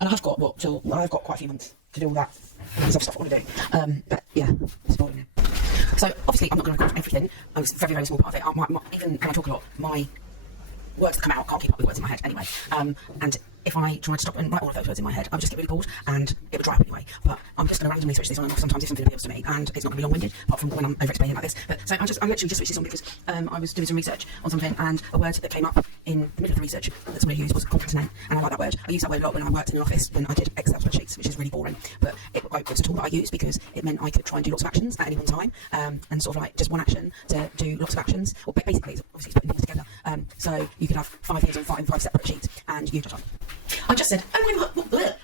And I've got quite a few months to do all that because I've stuff I want to do. But yeah, it's boring. So obviously I'm not going to record everything. It's a very, very small part of it. Even when I talk a lot, my words that come out can't keep up with words in my head anyway. And if I tried to stop and write all of those words in my head, I would just get really bored and it would dry up anyway. But I'm just going to randomly switch this on and off sometimes if something appeals to me, and it's not going to be long-winded, apart from when I'm over-explaining like this. But so I literally just switched this on because I was doing some research on something, and a word that came up in the middle of the research that somebody used was containment, and I like that word. I used that word a lot when I worked in an office when I did Excel spreadsheets, which is really boring. But it was a tool that I used because it meant I could try and do lots of actions at any one time, and sort of like just one action to do lots of actions. Or basically, it's obviously it's putting things together. So you could have 5 things on 5 separate sheets, and you just I just said, what the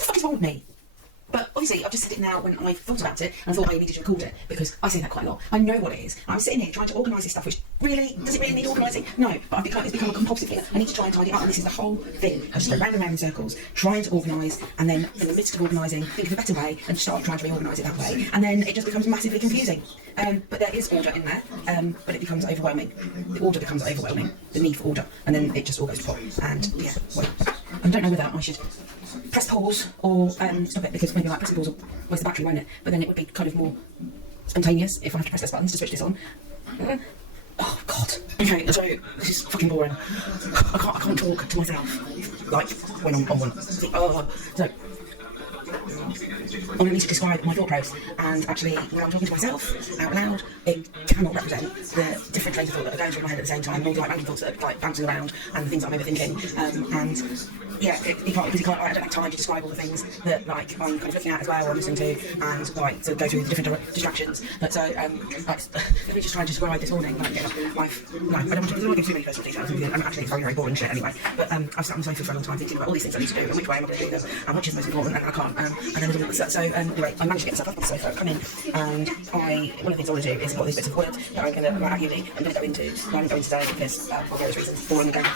fuck is wrong with me? But obviously, I've just said it now when I thought about it, and I thought I needed to record it, because I say that quite a lot. I know what it is. I'm sitting here trying to organise this stuff, which does it really need organising? No, but it's become a compulsive thing. I need to try and tidy it up, and this is the whole thing. I just go round and round in circles, trying to organise, and then in the midst of organising, think of a better way, and start trying to reorganise it that way, and then it just becomes massively confusing. But there is order in there, but it becomes overwhelming. The order becomes overwhelming, the need for order, and then it just all goes to pot. And yeah, well, I don't know whether I should press pause or stop it, because maybe like pressing pause will waste the battery, won't it? But then it would be kind of more spontaneous if I have to press those buttons to switch this on. Oh god. Okay, so this is fucking boring. I can't talk to myself like when I'm on one. So I need to describe my thought process, and actually when I'm talking to myself out loud, it cannot represent the different trains of thought that are going through my head at the same time, and all the like random thoughts that are like bouncing around, and the things that I'm overthinking, and yeah, I don't have time to describe all the things that like I'm kind of looking at as well, or listening to, and like to go through the different distractions. But so let me just try and describe this morning, like getting up life. No, I don't want to go too many personal details. I'm actually very, very boring shit anyway. But I've sat on the sofa for a long time thinking about all these things I need to do, and which way am I going to do them, and which is most important, and I can't. And then anyway, I managed to get myself up on the sofa, come in, and one of the things I want to do is I've got these bits of work that I'm going to write at uni. I'm going to go into. I haven't going today because for various reasons, boring again.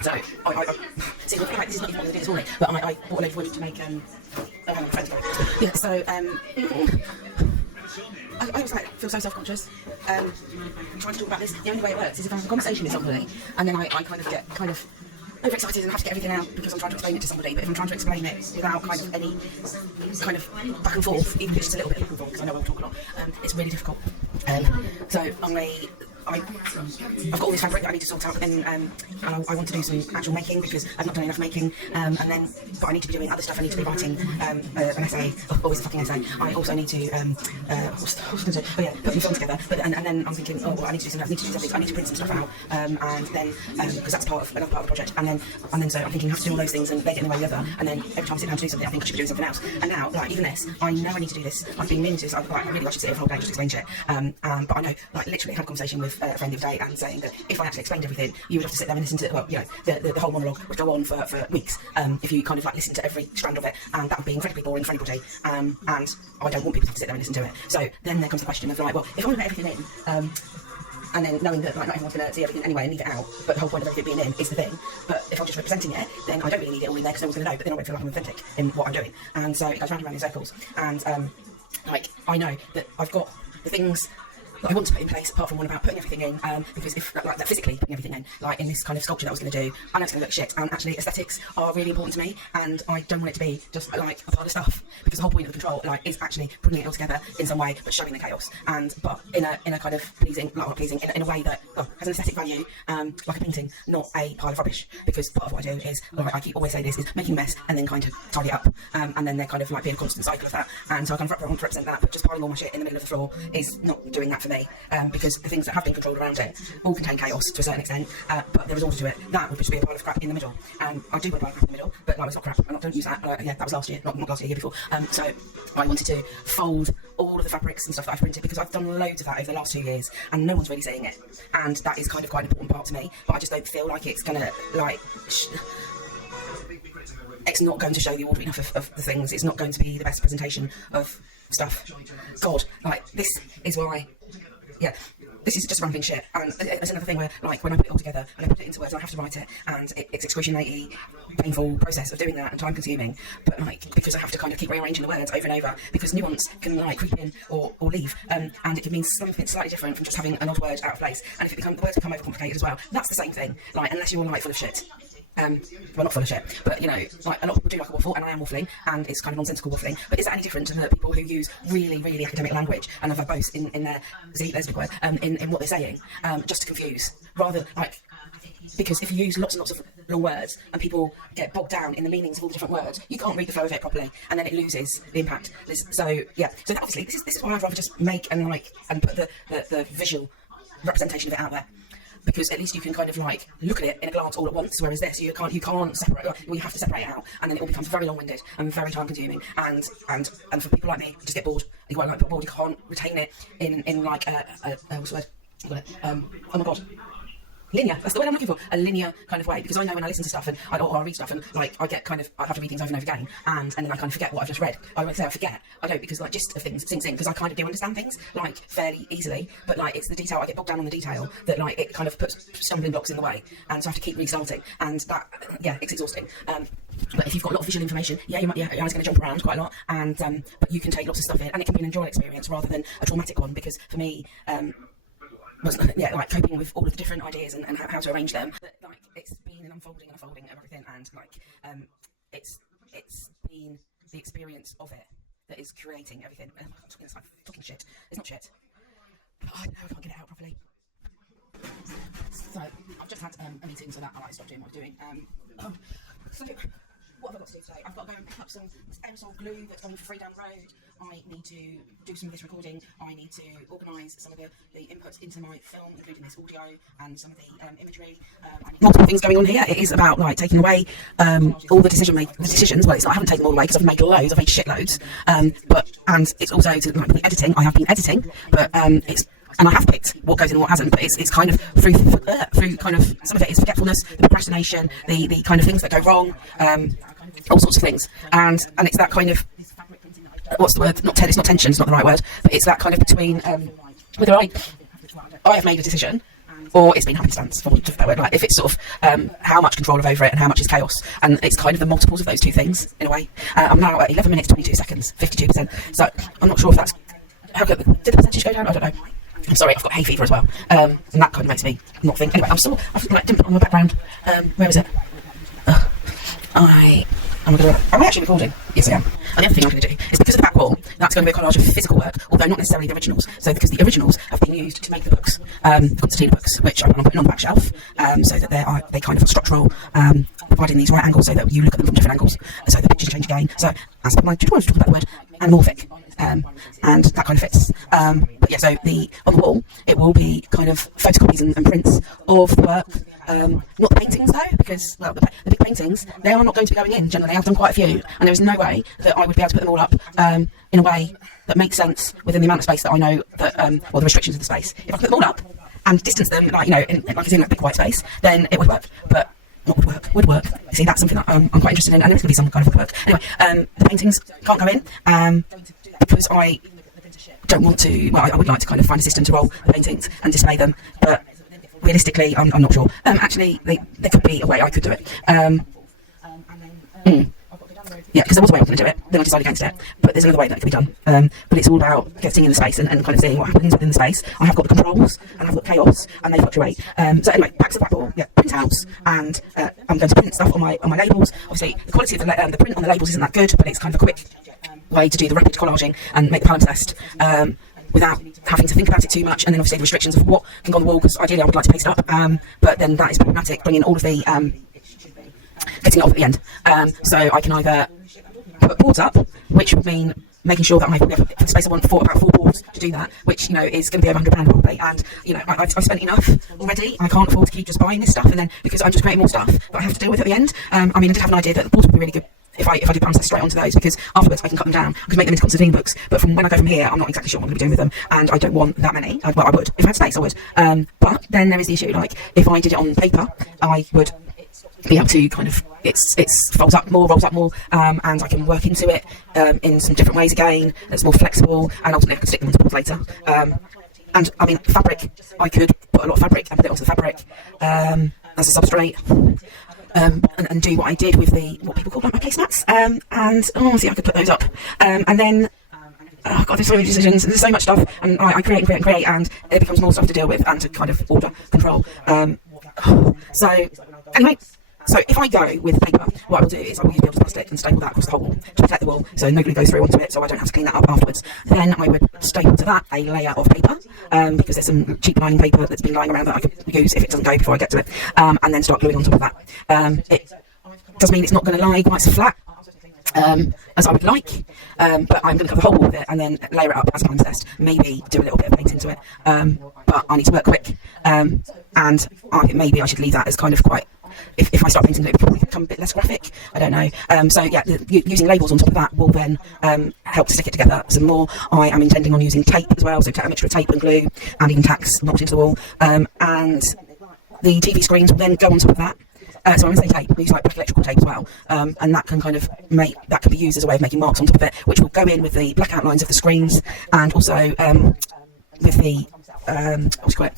So I see, looking like this is not even what I'm going to do this morning, but I bought a load of wood to make yeah. So I always like feel so self-conscious trying to talk about this. The only way it works is if I have a conversation with somebody, and then I kind of get overexcited and have to get everything out because I'm trying to explain it to somebody. But if I'm trying to explain it without kind of any kind of back and forth, even if it's just a little bit back and forth, because I know I will talk a lot, it's really difficult. So I've got all this fabric that I need to sort out, but then I want to do some actual making because I've not done enough making, but I need to be doing other stuff. I need to be writing an essay, always a fucking essay. I also need to put some films together. But and then I'm thinking, I need to do something. I need to do something. I need to print some stuff out, and then because that's another part of the project. And then so I'm thinking I have to do all those things, and they get in the way of the other. And then every time I sit down to do something, I think I should be doing something else. And now, like even this, I know I need to do this. I've been meaning to do this. I should sit here for a whole day just explain shit. But I know, like literally, I had a conversation with a friend the other day and saying that if I actually explained everything, you would have to sit there and listen to the whole monologue would go on for weeks if you kind of like listen to every strand of it, and that would be incredibly boring for anybody, and I don't want people to sit there and listen to it. So then there comes the question of like, well, if I want to put everything in, and then knowing that like not everyone's going to see everything anyway and leave it out, but the whole point of everything being in is the thing. But if I'm just representing it, then I don't really need it all in there because no one's going to know, but then I won't feel like I'm authentic in what I'm doing. And so it goes round and round in circles, and like I know that I've got the things that I want to put in place, apart from one about putting everything in, because if like that physically putting everything in, like in this kind of sculpture that I was going to do, I know it's going to look shit, and actually aesthetics are really important to me, and I don't want it to be just like a pile of stuff, because the whole point of the control like is actually putting it all together in some way, but showing the chaos, but in a kind of pleasing, not pleasing, in a way that has an aesthetic value, like a painting, not a pile of rubbish, because part of what I do is, like I keep always say this, is making a mess and then kind of tidy it up, and then there kind of like being a constant cycle of that, and so I kind of want to represent that, but just piling all my shit in the middle of the floor is not doing that for me. Because the things that have been controlled around it all contain chaos to a certain extent, but there is order to it. That would just be a pile of crap in the middle. I do want a pile of crap in the middle, but like, it's not crap. Don't use that. That was last year, not last year, year before. So I wanted to fold all of the fabrics and stuff that I've printed, because I've done loads of that over the last 2 years, and no one's really seeing it. And that is kind of quite an important part to me, but I just don't feel like it's gonna it's not going to show the order enough of the things. It's not going to be the best presentation of stuff. God, like this is why. Yeah, this is just rambling shit, and it's another thing where, like, when I put it all together and I put it into words, I have to write it, and it's excruciatingly painful process of doing that and time consuming. But like, because I have to kind of keep rearranging the words over and over, because nuance can like creep in or leave, and it can mean something slightly different from just having an odd word out of place. And if the words become overcomplicated as well, that's the same thing. Like, unless you're like full of shit. well, not full of shit, but you know, like a lot of people do like a waffle, and I am waffling, and it's kind of nonsensical waffling. But is that any different to the people who use really, really academic language and are verbose in their in what they're saying, just to confuse, rather like? Because if you use lots and lots of long words and people get bogged down in the meanings of all the different words, you can't read the flow of it properly, and then it loses the impact. So yeah, so that obviously this is why I'd rather just make and put the visual representation of it out there, because at least you can kind of like look at it in a glance all at once. Whereas this, you can't separate. Well, you have to separate it out, and then it all becomes very long-winded and very time-consuming. And for people like me, just get bored. You quite like get bored. You can't retain it in like what's the word? Oh my god. Linear, that's the word I'm looking for, a linear kind of way, because I know when I listen to stuff and I read stuff and like I get kind of, I have to read things over and over again, and then I kind of forget what I've just read. I won't say I forget, I don't, because like gist of things sinks in, because I kind of do understand things like fairly easily, but like it's the detail, I get bogged down on the detail that like it kind of puts stumbling blocks in the way, and so I have to keep restarting, and that, yeah, it's exhausting. But if you've got a lot of visual information, your eyes are going to jump around quite a lot, and but you can take lots of stuff in, and it can be an enjoyable experience rather than a traumatic one, because for me, was like coping with all of the different ideas and how to arrange them. But like it's been an unfolding of everything, and like it's been the experience of it that is creating everything. It's like fucking shit. It's not shit. But I know I can't get it out properly. So I've just had a meeting, so that I like stop doing what I'm doing. So what have I got to do today? I've got to go and pick up some aerosol glue that's going for free down the road. I need to do some of this recording. I need to organise some of the inputs into my film, including this audio and some of the imagery. Multiple things going on here. It is about like taking away all the decisions. Well, it's not. I haven't taken them all away because I've made loads. I've made shitloads. And it's also to like editing. I have been editing, but and I have picked what goes in and what hasn't, but it's kind of through kind of, some of it is forgetfulness, the procrastination, the kind of things that go wrong, all sorts of things, and it's that kind of, what's the word? It's not tension. It's not the right word, but it's that kind of between whether I have made a decision or it's been happenstance, for want of that word. Like if it's sort of how much control I've over it and how much is chaos, and it's kind of the multiples of those two things in a way. I'm now at 11 minutes 22 seconds, 52%. So I'm not sure if that's did the percentage go down? I don't know. I'm sorry, I've got hay fever as well, and that kind of makes me not think. Anyway, I've like dimple on my background. Where is it? Am I actually recording? Yes, I am. And the other thing I'm going to do is, because of the back wall, that's going to be a collage of physical work, although not necessarily the originals. So because the originals have been used to make the books, the concertina books, which I'm putting on the back shelf, so that they kind of are structural, providing these right angles so that you look at them from different angles, so the pictures change again. So as per my tutorial, to talk about the word anamorphic, and that kind of fits. But yeah, so on the wall, it will be kind of photocopies and prints of the work. Not the paintings though, because, well, the big paintings, they are not going to be going in generally. I've done quite a few, and there is no way that I would be able to put them all up in a way that makes sense within the amount of space that I know that, well, the restrictions of the space. If I could put them all up and distance them, like, you know, like in a big white space, then it would work. But what would work. See, that's something that I'm quite interested in, and there's going to be some kind of work. Anyway, the paintings can't go in because I don't want to. Well, I would like to kind of find a system to roll the paintings and display them, but realistically, I'm not sure. Actually, there could be a way I could do it. Yeah, because there was a way I was going to do it, then I decided against it. But there's another way that it could be done. But it's all about getting in the space and kind of seeing what happens within the space. I have got the controls, and I've got chaos, and they fluctuate. So anyway, back to the blackboard, yeah, printouts, and I'm going to print stuff on my labels. Obviously, the quality of the print on the labels isn't that good, but it's kind of a quick way to do the rapid collaging and make the palimpsest without having to think about it too much, and then obviously the restrictions of what can go on the wall, because ideally I would like to paste it up, but then that is problematic, bringing all of the getting it off at the end. So I can either put boards up, which would mean making sure that I have the space I want for about 4 boards to do that, which, you know, is going to be over £100 probably, and, you know, I've spent enough already. I can't afford to keep just buying this stuff, and then, because I'm just creating more stuff that I have to deal with at the end. I mean, I did have an idea that the boards would be really good if I did palimpsest straight onto those, because afterwards I can cut them down, I can make them into concertina books, but from when I go from here, I'm not exactly sure what I'm going to be doing with them, and I don't want that many. Well, I would. If I had space, I would. But then there is the issue, like, if I did it on paper, I would be able to kind of, it's folds up more, rolls up more, and I can work into it in some different ways again, that's more flexible, and ultimately I can stick them onto boards later. And I mean, fabric, I could put a lot of fabric and put it onto the fabric as a substrate. And do what I did with what people call like my placemats, and see, I could put those up, and then oh god, there's so many decisions, there's so much stuff, and I create, and it becomes more stuff to deal with and to kind of order, control. So anyway, So if I go with paper, what I will do is I will use builder's plastic and staple that across the whole wall to protect the wall, so nobody goes through onto it, so I don't have to clean that up afterwards. Then I would staple to that a layer of paper, because there's some cheap lining paper that's been lying around that I could use if it doesn't go before I get to it, and then start gluing on top of that. It does mean it's not going to lie quite so flat as I would like, but I'm going to cover the whole wall with it and then layer it up as time test, maybe do a little bit of paint into it, but I need to work quick, and maybe I should leave that as kind of quite, if I start painting it, it'll probably become a bit less graphic, I don't know. So yeah, using labels on top of that will then help to stick it together some more. I am intending on using tape as well, so a mixture of tape and glue and even tacks knocked into the wall, and the TV screens will then go on top of that. So when I say tape, I use like black electrical tape as well, and that can kind of that can be used as a way of making marks on top of it, which will go in with the black outlines of the screens, and also with the what's it called?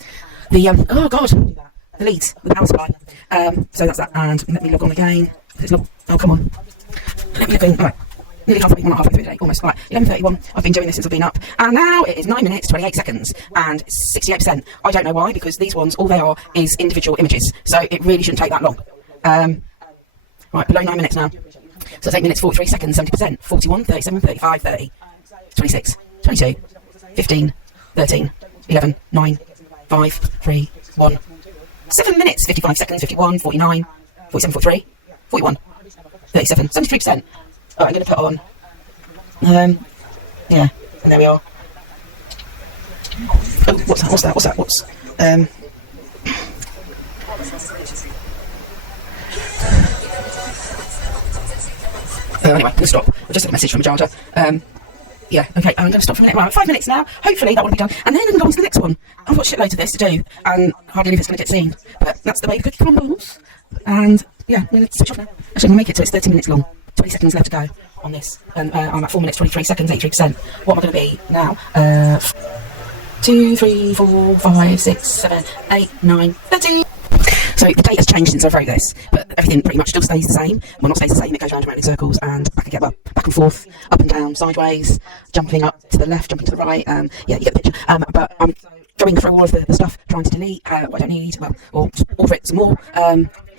The leads, the power supply. So that's that, and let me log on again. Oh, come on. Let me log in. All right. Nearly halfway, well, not halfway through the day, almost. Right, 11:31. I've been doing this since I've been up, and now it is 9 minutes 28 seconds and 68%. I don't know why, because these ones, all they are is individual images, so it really shouldn't take that long. Right, below 9 minutes now. So it's 8 minutes 43 seconds, 70%. 41, 37, 35, 30, 26, 22, 15, 13, 11, 9, 5, 3, 1. 7 minutes, 55 seconds, 51, 49, 47, 43, 41, 37, 73%. Right, I'm going to put on, yeah, and there we are. Oh, what's that? Anyway, I'm going to stop. I just had a message from a charger. Yeah, okay, I'm going to stop for a minute. Right, 5 minutes now. Hopefully that will be done. And then I'm going to go on to the next one. I've got shitloads of this to do, and hardly if it's going to get seen. But that's the way the cookie crumbles. And yeah, I'm going to switch off now. Actually, I'm going to make it so it's 30 minutes long. 20 seconds left to go on this. And I'm at 4 minutes, 23 seconds, 83%. What am I going to be now? 2, 3, 4, 5, 6, 7, 8, 9, 13. So the date has changed since I wrote this, but everything pretty much still stays the same. Well, not stays the same, it goes round and round in circles, and back and forth, up and down, sideways, jumping up to the left, jumping to the right, yeah, you get the picture. But I'm going through all of the stuff, trying to delete what I don't need, well, or alter it some more,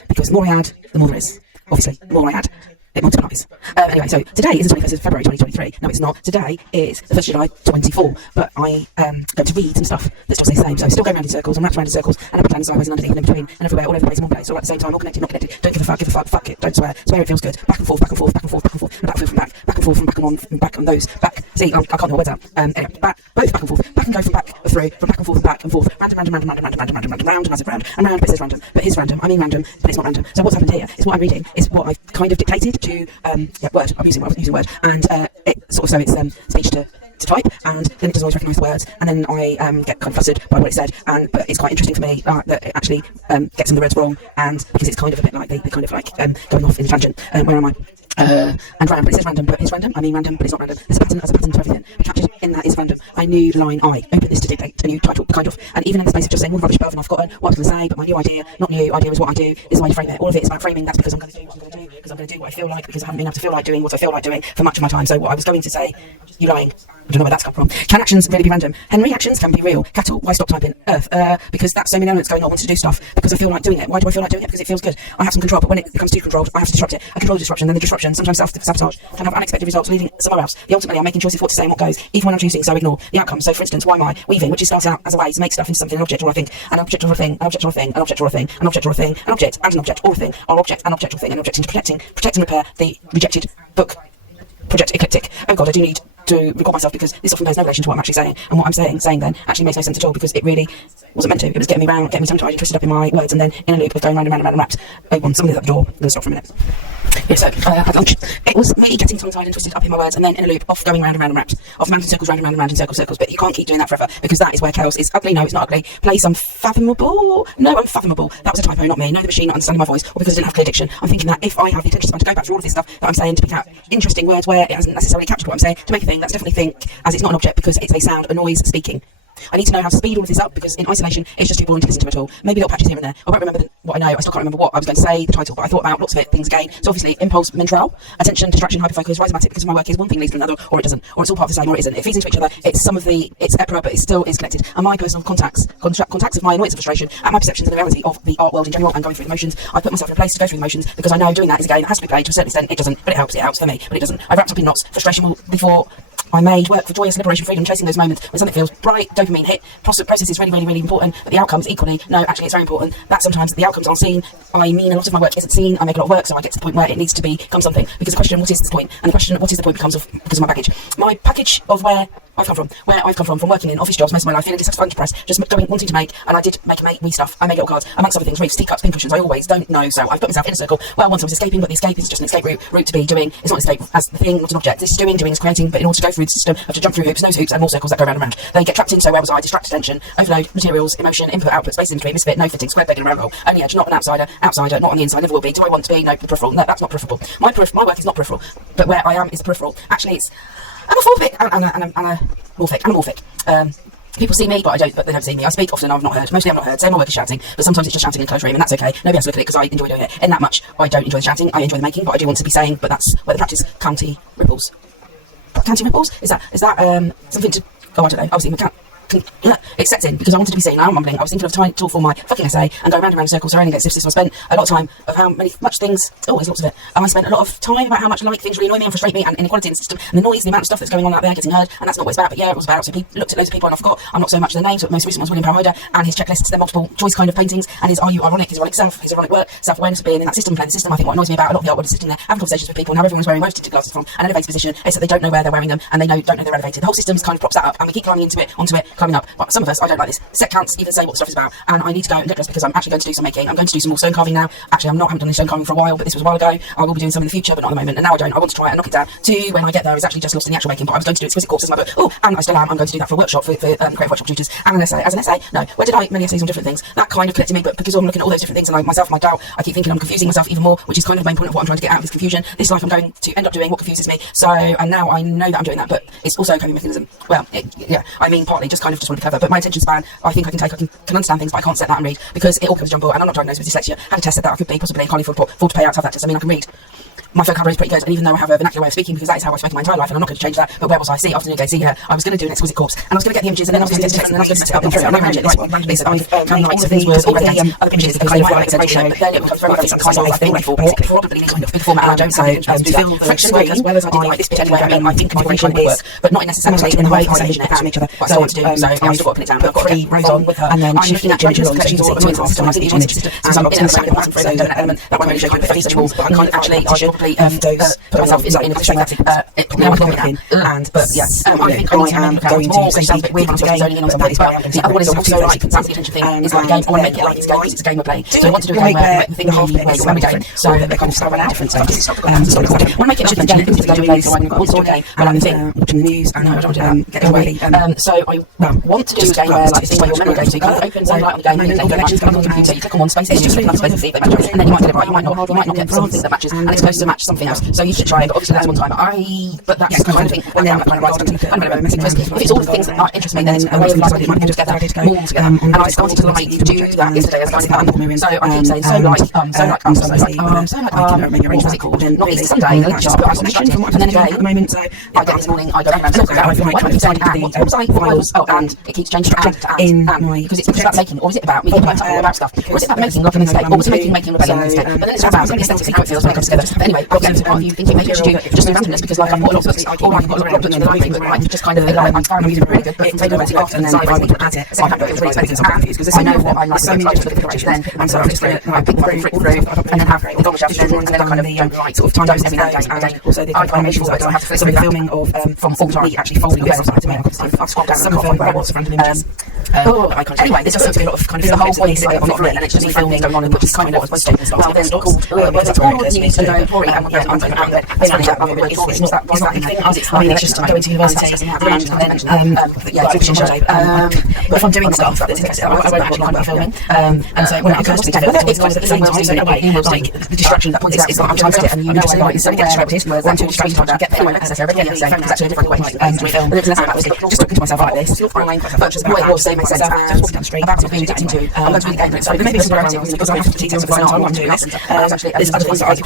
because the more I add, the more there is. Obviously, the more I add, it multiplies. Anyway, so today is the 21st of February 2023. No, it's not. Today is the 1st of July 24. But I going to read some stuff that still stays the same. So still going around in circles, and wrapped around in circles, and up and down, sideways, and underneath, and in between, and everywhere, all over the place, in one place, all at the same time, all connected, not connected. Don't give a fuck, fuck it, don't swear it feels good. Back and forth, back and forth, back and forth, back and forth, and back from back and forth, from back and on, from back on those, back. See, I can't get my words out. Anyway, both back and forth, back and go from back through, from back and forth and back and forth, random, round, and as it round, and round, but it says random, but it's random, I mean random, but it's not random. So what's happened here is what I'm reading is what I've kind of dictated to, Word. I'm using Word, and it sort of, so it's speech to type, and then it doesn't always recognise the words, and then I get kind of flustered by what it said, but it's quite interesting for me that it actually gets some of the words wrong, and because it's kind of a bit like the kind of like going off in a tangent. Where am I? And random, but it says random, but it's random, I mean random, but it's not random. There's a pattern to everything. Captured in that is random. A new line I. Open this to dictate a new title, kind of. And even in the space of just saying all the rubbish above and I've forgotten what I was going to say, but my new idea, not new idea is what I do, is the way to frame it. All of it is about framing. That's because I'm going to do what I'm going to do, because I'm going to do what I feel like, because I haven't been able to feel like doing what I feel like doing for much of my time. So what I was going to say, you lying. I don't know where that's come from. Can actions really be random? Henry, actions can be real. Cattle, why stop typing? Earth, because that's so many elements going on. I want to do stuff because I feel like doing it. Why do I feel like doing it? Because it feels good. I have some control, but when it becomes too controlled, I have to disrupt it. I control the disruption, then the disruption, sometimes self-sabotage, can have unexpected results leading somewhere else. Ultimately, I'm making choices what to say and what goes, even when I'm choosing, so I ignore the outcome. So for instance, why am I weaving, which starts out as a way to make stuff into something, an object or a thing, an object or a thing, an object or a thing, an object or a thing, an object or a thing, an object and an object or a thing, or object, an object or thing, an object into protect and repair the rejected book. Project eclectic. Oh God, I do need to record myself because this often has no relation to what I'm actually saying, and what I'm saying then actually makes no sense at all, because it really wasn't meant to. It was getting me tongue-tied and twisted up in my words, and then in a loop of going round and round and round and wrapped. Oh, somebody's at the door. I'm going to stop for a minute. Yeah, so at lunch, it was me getting tongue-tied and twisted up in my words, and then in a loop of going round and round and wrapped, of round in circles, round and round and round in circles. But you can't keep doing that forever, because that is where chaos is ugly. No, it's not ugly. Play some unfathomable. That was a typo, not me. No, the machine not understanding my voice, or because I didn't have clear diction. I'm thinking that if I have the intention to go back through all of this stuff that I'm saying, to pick out interesting words where it hasn't necessarily captured what I'm saying, to make a thing, that's definitely think as it's not an object, because it's a sound, a noise, speaking I need to know how to speed all of this up, because in isolation it's just too boring to listen to at all. Maybe little patches here and there. I won't remember what I know. I still can't remember what I was going to say, the title, but I thought about lots of things again. So obviously impulse, mental, attention, distraction, hyperfocus, rhizomatic, because my work is one thing leads to another, or it doesn't, or it's all part of the same, or it isn't. It feeds into each other. It's EPRA, but it still is connected. And my personal contacts of my annoyance and frustration, and my perceptions and the reality of the art world in general, and going through the motions. I put myself in a place to go through the motions, because I know doing that is a game that has to be played to a certain extent. It doesn't, but it helps for me, but it doesn't. I've wrapped up in knots. Frustration will, before I made work for joyous liberation, freedom, chasing those moments when something feels bright, dopamine hit. Process is really, really, really important, but the outcomes equally. No, actually, it's very important that sometimes the outcomes aren't seen. I mean, a lot of my work isn't seen. I make a lot of work, so I get to the point where it needs to become something. Because the question, what is the point? And the question, what is the point, becomes because of my baggage. My package of where I've come from working in office jobs most of my life, feeling dissatisfied, depressed, just wanting to make, and I did make wee stuff. I made little cards, amongst other things, reefs, teacups, pincushions. I always don't know, so I've put myself in a circle. Well, once I was escaping, but the escape is just an escape route to be doing. It's not an escape as the thing, not an object. This is doing is creating, but in order to go through the system, I have to jump through hoops, nose hoops, and more circles that go round and round. They get trapped in, so where was I? Distract attention, overload, materials, emotion, input, output, space in between, misfit, no fitting, square peg in a round hole. Only edge, not an outsider, not on the inside, never will be. Do I want to be? No, peripheral. No, that's not peripheral. My work is not peripheral, but where I am is peripheral. Actually, I'm amorphic. People see me, but they don't see me. I speak often, I've not heard. Mostly I'm not heard. Say my work is shouting, but sometimes it's just shouting in a closed room, and that's okay. Nobody else look at it, because I enjoy doing it. In that much, I don't enjoy the shouting, I enjoy the making, but I do want to be saying, but that's where the practice county ripples. County ripples? Is that something to, oh, I don't know, obviously, it sets in, because I wanted to be seen. I'm mumbling. I was thinking of time to talk for my fucking essay and go round and round in circles surrounding it. So I spent a lot of time of how much things. Oh, there's lots of it. And I spent a lot of time about how much things really annoy me and frustrate me, and inequality in the system, and the noise, the amount of stuff that's going on out there getting heard. And that's not what it's about. But yeah, it was about. So people looked at loads of people, and I forgot. I'm not so much the names. But the most recent was William Powder and his checklists. They're multiple choice kind of paintings, and his Are You Ironic, his ironic self, his ironic work, self-awareness of being in that system, playing the system. I think what annoys me about a lot of the art world is sitting there having conversations with people, and how everyone's wearing rose tinted glasses from an elevated position, is that they don't know where they're wearing them, and they don't know they're elevated. The whole system kind of props that up, and we keep climbing onto it, climbing up. But some of us, I don't like this. Set counts even say what the stuff is about, and I need to go and get dressed, because I'm actually going to do some making. I'm going to do some more stone carving now. Actually, I haven't done any stone carving for a while, but this was a while ago. I will be doing some in the future, but not at the moment. And now I don't. I want to try it and knock it down. To when I get there is actually just lost in the actual making. But I was going to do exquisite courses in my book. Oh, and I still am. I'm going to do that for a workshop for creative workshop tutors and an essay. As an essay, no. Where did I many essays on different things? That kind of clicked in me, but because I'm looking at all those different things, and my doubt, I keep thinking I'm confusing myself even more, which is kind of the main point of what I'm trying to get out of this confusion. This is like I'm going to end up doing what confuses me. So, and now I know that I'm doing that, but it's also a coping mechanism. Well, I mean, partly just want to be clever, but my attention span, I think I can understand things, but I can't set that and read, because it all comes jumbled, and I'm not diagnosed with dyslexia. Had a test that I could be possibly, and can't even afford to pay out to have that test. I mean, I can read. My vocabulary is pretty good, and even though I have a vernacular way of speaking, because that is how I've spoken my entire life, and I'm not going to change that. But where was I? See, afternoon again, see her. I was going to do an exquisite corpse, and I was going to get the images, and then I was going to get the text, and then I was going to set it up and through. I'm going to this one. This I've like some things words or relegate other images because they might like ratio, but then it becomes very much kind of like big probably kind of big format, and I don't say to fill the friction screen as well as I did like this bit anyway. I mean, I think configuration would work, but not necessarily in the way I envision it from each other. So I want to do. So I'm still putting it down. But I've got 3 rows on with her, and then I'm looking at collections or system. Each one system. So I'm in the same part for an element that won't really show quite visual, but I kind of actually I should probably put myself in a position that it probably I think I am going to say something weird once again on some of these, but the other one is also like that's the attention thing is like a game. I want to make it like it's game because it's a game we're playing. So I want to do a game where the thing half bit is when we game. So they're kind of stuff around different stuff. I want to make it a game because I'm doing so I'm going to game where I'm watching the news and I don't want to get away. So I want to do a game where like the thing where your memory goes to kind of open one light on the game and then elections come on the computer, you click on one space, it's just another space and see if they match, and then you might get it right, you might not get something that matches, and it's supposed to match something else. So you should try it, but obviously that's one time. But that's the kind of thing. And then I'm going to write something. I'm going to message first. If it's all the things that interest me, then it's a way of life that might put together, more together. And I started to like do that yesterday as I so I keep saying so like what was it called? Not Easter Sunday, and just put concentration. And then again, at the moment, so I get this morning, I go around and look at it. Why do I keep saying and it keeps changing in my because it's about making, or is it about me about stuff? Or is it about making love and mistake? Or is it making rebellion and mistake? But then it's about the aesthetic how it feels when it comes together. But anyway, what games are you thinking maybe you should do just in randomness because like I've got a lot of books, or I've got a lot of books in the library, but like just kind of like I'm finding music really good, but take it off and then I need to add it. So I don't know it's really expensive so I'm confused because I know what I like so many different pictures then, and so I'm just going to pick through and then have it on the shelf and then I kind of don't like sort of time every now and then also the animations that I have to flip through the filming of from all time actually folding the website to me. I've scrolled down and can't find where I was random images. Anyway, this just seems to be a lot of kind of the whole point of it, and it's just me filming going on and which is kind of what I was supposed to. Well, then called you need to know just going to university but if I'm doing stuff that's interesting, I won't actually kind of filming. And so when it occurs to me, it's kind of at the same time, so in a way, like the distraction that points out is like I'm trying to and you know so like get distracted, or I'm too distracted to get the necessary, but it's actually a different way to film. But it's less about just talking to myself like this, but just what it was, say makes sense, and walking down the street, about it being addicted to, I'm going to be the game. So maybe it's because I have to details at the same time I'm doing this. There's other things that I do,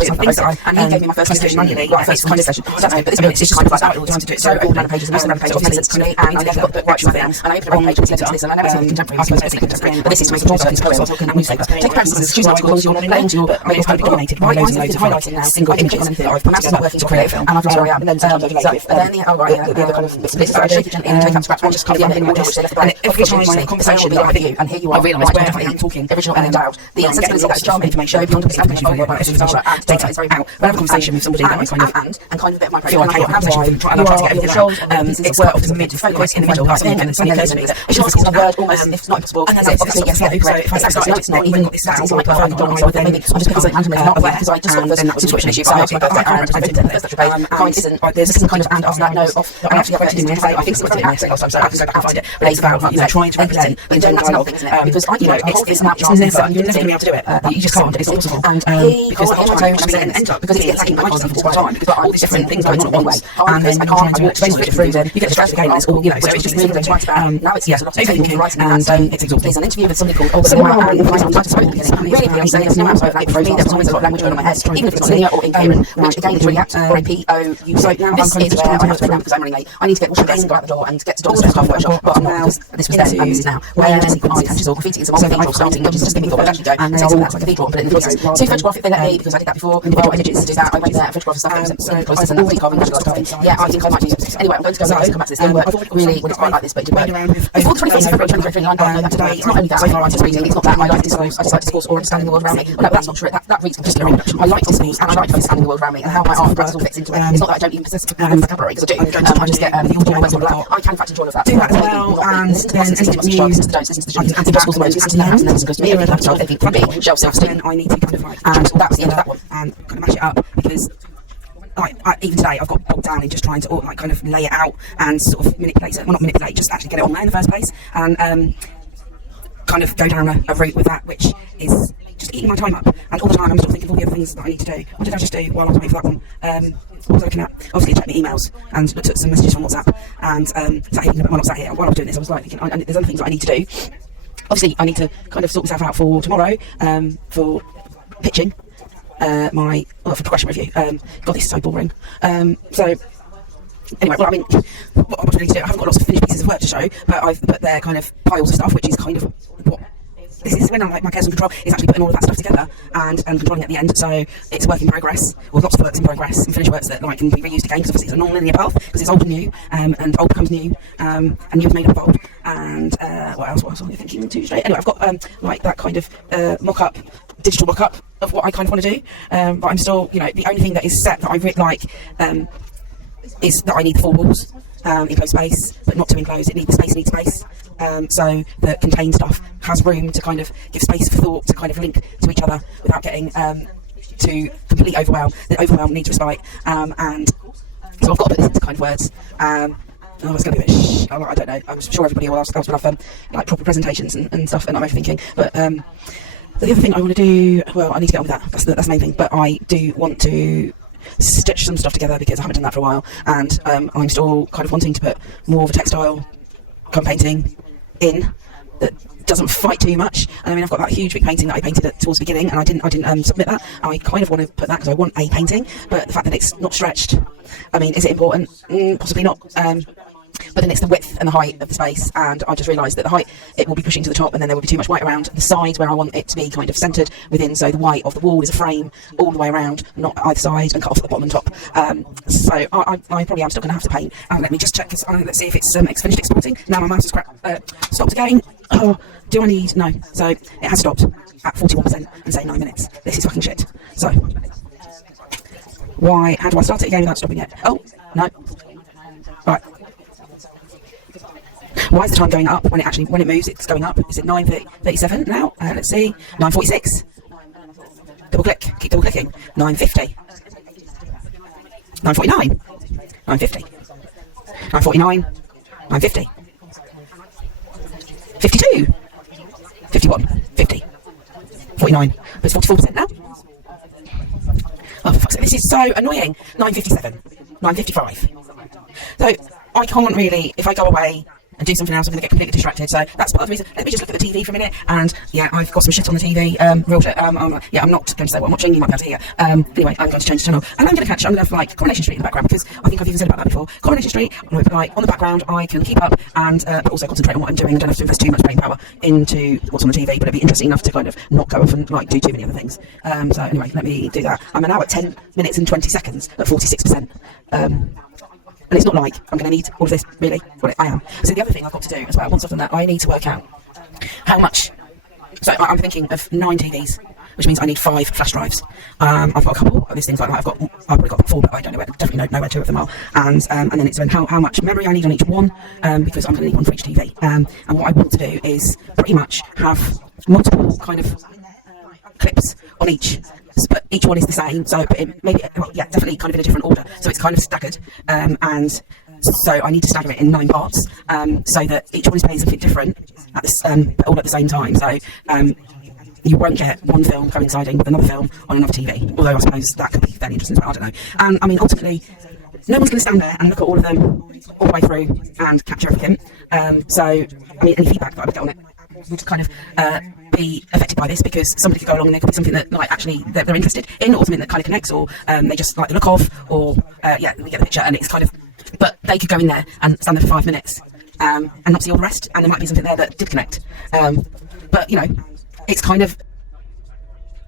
and he gave me my first session manually, like first kind of session. I don't know, but it's just kind of like that all the time to do it. So all down the pages and all down the pages, makes sense to me, and I never got the right thing, and I opened a page and said this, and I never said contemporary, I suppose it's contemporary, but this is my contemporary poems and newspapers. Take paralysis, choose articles, you're not named, but I'm just kind of dominated by loads and loads of highlighting now, single images that I've put together working to create a film, and I've lost where I am, and then sometimes I delay. And then the other kind of bits and pieces I shake it gently and take out scraps, one just kind of in my desk, and every time I conversation with you, and here you are, I realise where I am talking, original and endowed, the sensibility that's charming information, go beyond application for about data is very out. When I have a conversation with somebody that I kind of a bit of my feel like I have to try to get everything out. It's quite often mid to focus in the middle, and then suddenly occurs to me that it's just a word almost, if it's not impossible, and then obviously yes, correct. So if I start, it's not even got this stats, like phone drawing, so then maybe I'm just picking something randomly, not aware, because I just got the subscription issue, so I actually got and I did the first lecture page, mine isn't, there's some kind of and after that, no, I'm actually going to do this, I think it's something else last time, so I can go back and find it, but it's about, trying to represent, but then that's another thing, isn't it? Because I, it's not, you're never going to be able to do it, you just can't, it's not possible, and because the whole time I'm saying enter, because it's taking my time all the time, because all these different things going on at once, and then I'm trying to walk space through them, you get distracted again, it's all, so it's just really going to now it's overthinking, and it's exhausting. There's an interview with somebody called and I spoke at the beginning, really I'm saying there's no outside like for me, there's always a lot of language going on in my head, even if it's not linear or incoherent, which again is really apt, or a P-O-U, so now this is where I have to because I'm running late, I need to get washing days and go out the door and get to Doctor's half workshop, but I'm not, because this was then and this is now, where sequences or graffiti is a cathedral starting, which is just giving thought, but actually go, and so that's like a cathedral, but in the videos, so photograph it, they let me, because I did that before, individual images, do that, I went there, photograph stuff, and send that to and yeah, I think I might use it. Anyway, I'm going to go back to this. They work really when it's quite like this, but it did work. Before the 21st of February 2023, I know that today, it's not only that I like reading, it's not that I like discourse, I just like discourse or understanding the world around me. Well, no, that's not true. That reads just a reduction. I like discourse and I like understanding the world around me and how my art and practice all fits into it. It's not that I don't even possess vocabulary, because I do. I just get the audio words on black. I can factor all of that. Do that as well, and then listen to the news, listen to the don'ts, listen to the jones, and impossible to listen to the and then goes to me, every episode, everything from me, shelf self-esteem. I need to kind of like, and that was the end of that one, and kind of mash it up, because even today I've got bogged down in just trying to like kind of lay it out and sort of manipulate it, well not manipulate, just actually get it on there in the first place, and kind of go down a route with that, which is just eating my time up, and all the time I'm still thinking of all the other things that I need to do. What did I just do while I was waiting for that one? What was I looking at? Obviously checked my emails and looked at some messages from WhatsApp, and sat here, while I was sat here, while I was doing this I was like thinking, there's other things that I need to do. Obviously I need to kind of sort myself out for tomorrow, for pitching for progression review. God, this is so boring. So anyway, well, I mean, what I really to do, I haven't got lots of finished pieces of work to show, but I've put there kind of piles of stuff, which is kind of what this is when I like my chaos and control is actually putting all of that stuff together and controlling at the end. So it's a work in progress, or lots of works in progress, and finished works that like can be reused again, because obviously it's a non-linear path, because it's old and new, and old becomes new, and new is made up of old. And what else was I thinking too straight? Anyway, I've got like that kind of mock-up, digital mock-up of what I kind of want to do, but I'm still, the only thing that is set that I really like is that I need the four walls, enclosed space, but not too enclosed. The space needs space, so the contained stuff has room to kind of give space for thought to kind of link to each other without getting to complete overwhelm. The overwhelm needs respite, and so I've got to put this into kind of words. It's going to be a bit I don't know. I'm sure everybody else will have like proper presentations and stuff, and I'm overthinking. But the other thing I want to do, well, I need to get on with that. That's the main thing. But I do want to stitch some stuff together, because I haven't done that for a while, and I'm still kind of wanting to put more of a textile colour painting in that doesn't fight too much. I mean, I've got that huge big painting that I painted towards the beginning, and I didn't submit that. I kind of want to put that because I want a painting, but the fact that it's not stretched, I mean, is it important? Possibly not. But then it's the width and the height of the space, and I just realised that the height, it will be pushing to the top, and then there will be too much white around the sides where I want it to be kind of centred within, so the white of the wall is a frame all the way around, not either side, and cut off at the bottom and top. So I probably am still going to have to paint. Let me just check this. Let's see if it's finished exporting. Now my mouse has stopped again. Oh, do I need? No. So it has stopped at 41% and say 9 minutes. This is fucking shit. So why? How do I start it again without stopping it? Oh no. Right. Why is the time going up when it moves? It's going up. Is it 9:37 now? Let's see. 9:46. Double click. Keep double clicking. 9:50. 9:49, 9:50, 9:49, 9:50, 52, 51, 50, 49. But it's 44% now. Oh, for fuck's sake, this is so annoying. 9:57, 9:55. So I can't really, if I go away and do something else, I'm going to get completely distracted. So that's part of the reason. Let me just look at the TV for a minute. And yeah, I've got some shit on the TV. Real shit. I'm not going to say what I'm watching. You might be able to hear. Anyway, I'm going to change the channel. And I'm going to have like Coronation Street in the background, because I think I've even said about that before. Coronation Street, I'm going to put like on the background. I can keep up and but also concentrate on what I'm doing. I don't have to invest too much brain power into what's on the TV, but it'd be interesting enough to kind of not go off and like do too many other things. So anyway, let me do that. I'm now at 10 minutes and 20 seconds at 46%. And it's not like I'm going to need all of this, really. Well, I am. So the other thing I've got to do as well, once I've done that, I need to work out how much. So I'm thinking of 9 TVs, which means I need 5 flash drives. I've got a couple of these things like that. I've probably got 4, but I don't know definitely know where 2 of them are. And then it's how much memory I need on each one, because I'm going to need one for each TV. And what I want to do is pretty much have multiple kind of clips on each. But each one is the same, so definitely kind of in a different order. So it's kind of staggered, and so I need to stagger it in 9 parts, so that each one is playing something different at this, all at the same time. So you won't get one film coinciding with another film on another TV. Although I suppose that could be fairly interesting as well. I don't know. And I mean, ultimately, no one's going to stand there and look at all of them all the way through and capture everything. So I mean, any feedback that I would get on it would kind of be affected by this, because somebody could go along and there could be something that like actually they're interested in, or something that kind of connects, or they just like the look of, or we get the picture, and it's kind of, but they could go in there and stand there for 5 minutes and not see all the rest, and there might be something there that did connect, but you know, it's kind of